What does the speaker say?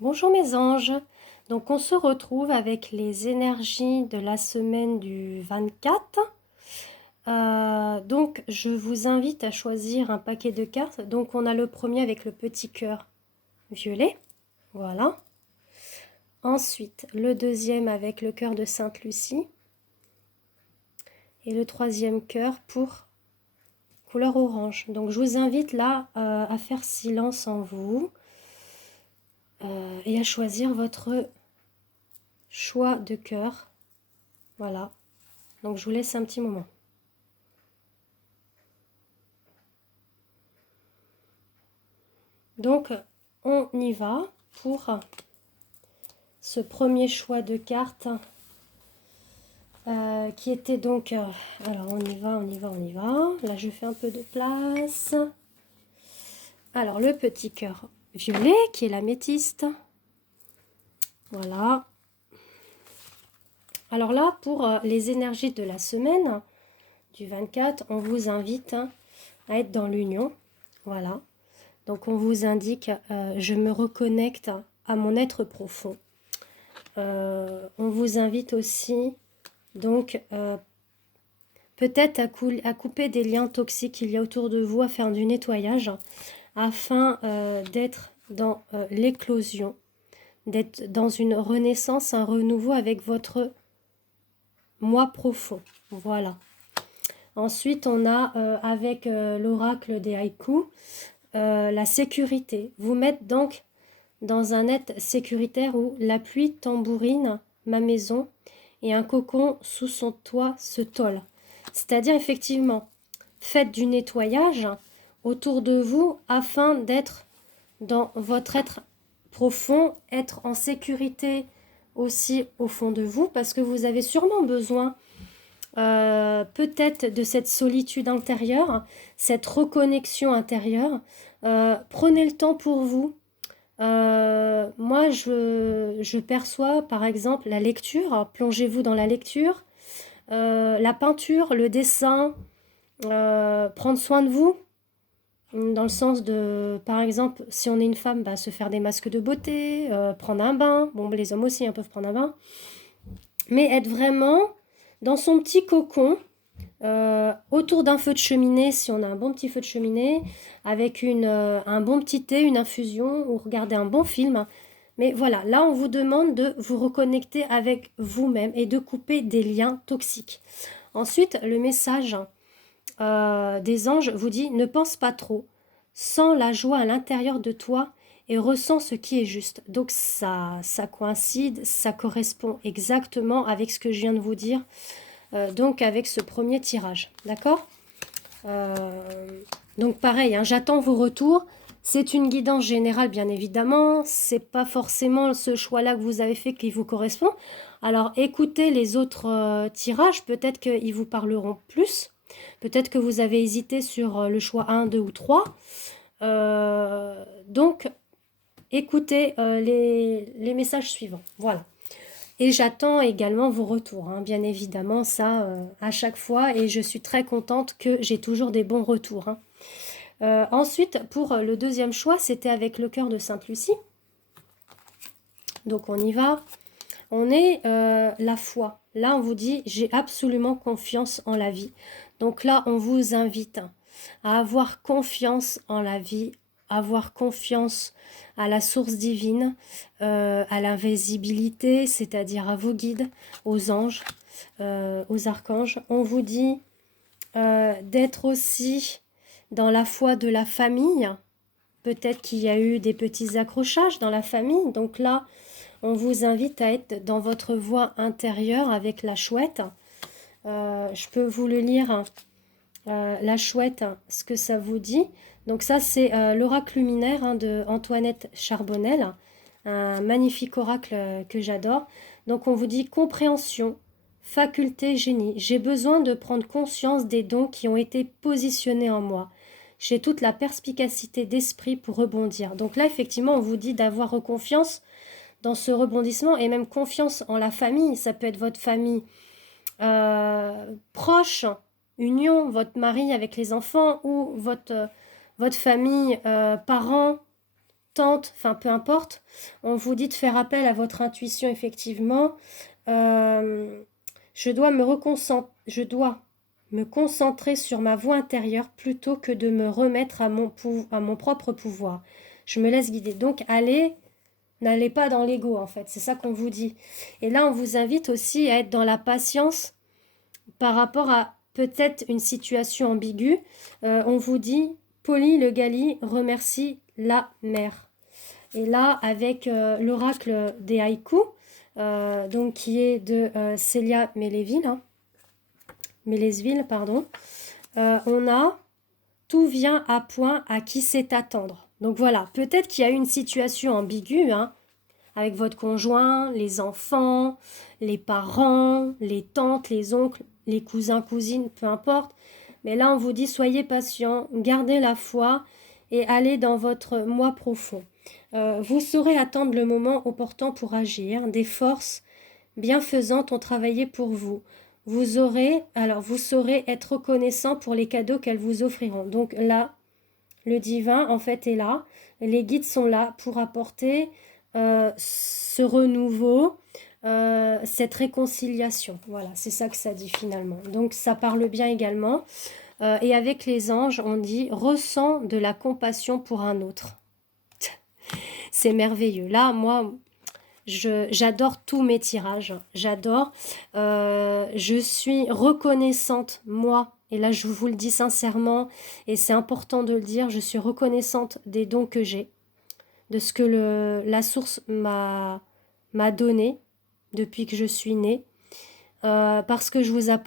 Bonjour mes anges, donc on se retrouve avec les énergies de la semaine du 24. Donc je vous invite à choisir un paquet de cartes. Donc on a le premier avec le petit cœur violet, voilà. Ensuite le deuxième avec le cœur de Sainte-Lucie. Et le troisième cœur pour couleur orange. Donc je vous invite là à faire silence en vous et à choisir votre choix de cœur. Voilà. Donc je vous laisse un petit moment. Donc on y va pour ce premier choix de carte qui était donc... alors on y va, on y va, on y va. Là je fais un peu de place. Alors le petit cœur violet qui est l'améthyste. Voilà. Alors là pour les énergies de la semaine du 24, on vous invite à être dans l'union. Voilà. Donc on vous indique, je me reconnecte à mon être profond. On vous invite aussi donc peut-être à couper des liens toxiques qu'il y a autour de vous, à faire du nettoyage afin d'être dans l'éclosion, d'être dans une renaissance, un renouveau avec votre moi profond. Voilà. Ensuite, on a avec l'oracle des haïkus, la sécurité. Vous mettre donc dans un être sécuritaire où la pluie tambourine ma maison et un cocon sous son toit se tôle. C'est-à-dire effectivement, faites du nettoyage autour de vous afin d'être dans votre être profond, être en sécurité aussi au fond de vous, parce que vous avez sûrement besoin peut-être de cette solitude intérieure, cette reconnexion intérieure. Prenez le temps pour vous. Moi, je perçois par exemple la lecture, plongez-vous dans la lecture, la peinture, le dessin, prendre soin de vous, dans le sens de, par exemple, si on est une femme, bah, se faire des masques de beauté, prendre un bain, bon, les hommes aussi peuvent prendre un bain, mais être vraiment dans son petit cocon, autour d'un feu de cheminée, si on a un bon petit feu de cheminée, avec un bon petit thé, une infusion, ou regarder un bon film. Mais voilà, là on vous demande de vous reconnecter avec vous-même et de couper des liens toxiques. Ensuite, le message des anges vous dit: ne pense pas trop, sens la joie à l'intérieur de toi et ressens ce qui est juste. Donc ça coïncide, ça correspond exactement avec ce que je viens de vous dire, donc avec ce premier tirage, d'accord. Donc pareil, hein, j'attends vos retours. C'est une guidance générale, bien évidemment. C'est pas forcément ce choix-là que vous avez fait qui vous correspond. Alors écoutez les autres tirages, peut-être qu'ils vous parleront plus. Peut-être que vous avez hésité sur le choix 1, 2 ou 3. Donc écoutez les messages suivants. Voilà. Et j'attends également vos retours, hein, bien évidemment, ça à chaque fois. Et je suis très contente que j'ai toujours des bons retours, hein. Ensuite, pour le deuxième choix, c'était avec le cœur de Sainte-Lucie. Donc on y va. On est la foi. Là, on vous dit, j'ai absolument confiance en la vie. Donc là, on vous invite à avoir confiance en la vie, avoir confiance à la source divine, à l'invisibilité, c'est-à-dire à vos guides, aux anges, aux archanges. On vous dit d'être aussi dans la foi de la famille. Peut-être qu'il y a eu des petits accrochages dans la famille. Donc là, on vous invite à être dans votre voie intérieure avec la chouette. Je peux vous le lire, la chouette, ce que ça vous dit. Donc ça, c'est l'oracle luminaire, hein, de Antoinette Charbonnel, un magnifique oracle que j'adore. Donc on vous dit compréhension, faculté, génie. J'ai besoin de prendre conscience des dons qui ont été positionnés en moi. J'ai toute la perspicacité d'esprit pour rebondir. Donc là, effectivement, on vous dit d'avoir confiance dans ce rebondissement et même confiance en la famille. Ça peut être votre famille proche, union, votre mari avec les enfants ou votre famille, parents, tante, enfin peu importe, on vous dit de faire appel à votre intuition effectivement. Je dois me concentrer sur ma voix intérieure plutôt que de me remettre à mon propre pouvoir. Je me laisse guider. Donc n'allez pas dans l'ego en fait, c'est ça qu'on vous dit. Et là on vous invite aussi à être dans la patience par rapport à peut-être une situation ambiguë. On vous dit, Polly le Gali remercie la mère. Et là, avec l'oracle des haïkus, donc qui est de Célia Mélesville, pardon, on a tout vient à point à qui sait attendre. Donc voilà, peut-être qu'il y a eu une situation ambiguë, hein, avec votre conjoint, les enfants, les parents, les tantes, les oncles, les cousins, cousines, peu importe. Mais là, on vous dit, soyez patient, gardez la foi et allez dans votre moi profond. Vous saurez attendre le moment opportun pour agir. Des forces bienfaisantes ont travaillé pour vous. Vous saurez être reconnaissant pour les cadeaux qu'elles vous offriront. Donc là, le divin, en fait, est là. Les guides sont là pour apporter ce renouveau, cette réconciliation. Voilà, c'est ça que ça dit finalement. Donc ça parle bien également. Et avec les anges, on dit « ressens de la compassion pour un autre ». C'est merveilleux. Là, moi, j'adore tous mes tirages. J'adore. Je suis reconnaissante, moi, et là je vous le dis sincèrement, et c'est important de le dire, je suis reconnaissante des dons que j'ai, de ce que la source m'a donné depuis que je suis née, parce que je vous apporte